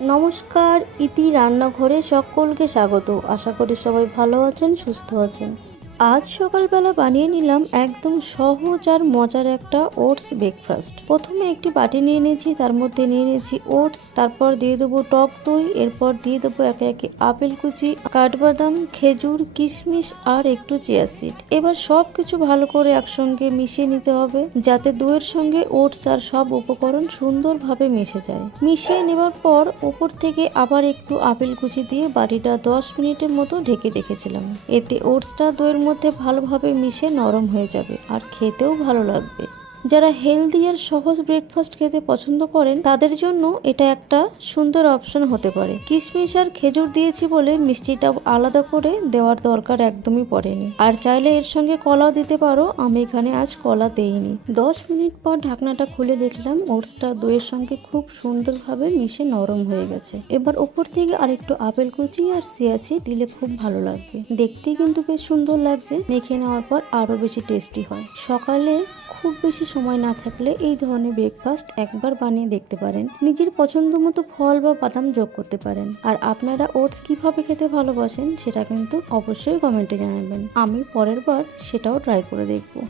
নমস্কার, ইতি রান্নাঘরে সকলকে স্বাগত। আশা করি সবাই ভালো আছেন, সুস্থ আছেন। আজ সকালবেলা বানিয়ে নিলাম একদম সহজ আর মজার একটা ওটস ব্রেকফাস্ট। প্রথমে একটি বাটি নিয়ে নিয়েছি, তার মধ্যে নিয়ে নিয়েছি ওটস, তারপর দিয়ে দেবো টক দই, এরপর দিয়ে দেবো একে একে আপেল কুচি, কাঠবাদাম, খেজুর, কিশমিশ আর একটু চিয়া সিড। এবার সব কিছু ভালো করে একসঙ্গে মিশিয়ে নিতে হবে, যাতে দইয়ের সঙ্গে ওটস আর সব উপকরণ সুন্দরভাবে মিশে যায়। মিশিয়ে নেবার পর উপর থেকে আবার একটু আপেল কুচি দিয়ে বাটিটা 10 মিনিটের মতো ঢেকে রেখেছিলাম। এতে ওটসটা দইয়ের মধ্যে ভালোভাবে মিশে নরম হয়ে যাবে আর খেতেও ভালো লাগবে। যারা হেলদি আর সহজ ব্রেকফাস্ট খেতে পছন্দ করেন তাদের জন্য এটা একটা সুন্দর অপশন হতে পারে। কিশমিশ আর খেজুর দিয়েছি বলে মিষ্টিটা আলাদা করে দেওয়ার দরকার একদমই পড়েনি। আর চাইলে এর সঙ্গে কলাও দিতে পারো, আমি এখানে আজ কলা দেইনি। 10 মিনিট পর ঢাকনাটা খুলে দেখলাম ওটসটা দইয়ের সঙ্গে খুব সুন্দরভাবে মিশে নরম হয়ে গেছে। এবার উপর থেকে আরেকটু আপেল কুচি আর চিয়া সিড দিলে খুব ভালো লাগবে। দেখতেই কিন্তু বেশ সুন্দর লাগছে, মেখে নেওয়ার পর আরো বেশি টেস্টি হয়। সকালে খুব বেশি সময় না থাকলে এই ধরনের ব্রেকফাস্ট একবার বানিয়ে দেখতে পারেন। নিজের পছন্দ মতো ফল বা বাদাম যোগ করতে পারেন। আর আপনারা ওটস কিভাবে খেতে ভালোবাসেন সেটা কিন্তু অবশ্যই কমেন্টে জানাবেন, আমি পরের বার সেটাও ট্রাই করে দেখবো।